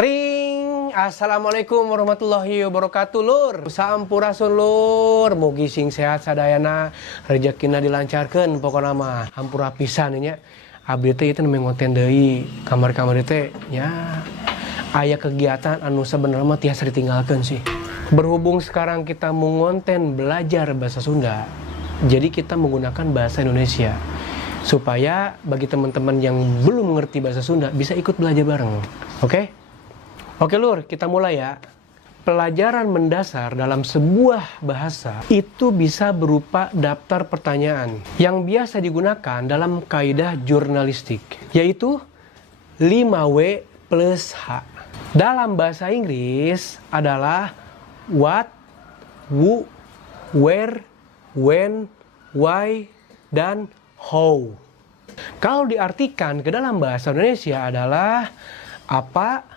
Tring, assalamualaikum warahmatullahi wabarakatuh, lur. Sampurasun lur, mugi sing sehat sadayana, rezekina dilancarkan pokoknya mah. Hampura pisan nya. Abdi teh itu nemeng konten deui, kamar-kamar teh ya aya kegiatan anu sebenarnya mah tiasa ditinggalkan sih. Berhubung sekarang kita mau ngonten belajar bahasa Sunda, jadi kita menggunakan bahasa Indonesia supaya bagi teman-teman yang belum mengerti bahasa Sunda bisa ikut belajar bareng. Oke? Oke lur, kita mulai ya. Pelajaran mendasar dalam sebuah bahasa itu bisa berupa daftar pertanyaan yang biasa digunakan dalam kaidah jurnalistik, yaitu 5W plus H. Dalam bahasa Inggris adalah what, who, where, when, why, dan how. Kalau diartikan ke dalam bahasa Indonesia adalah apa,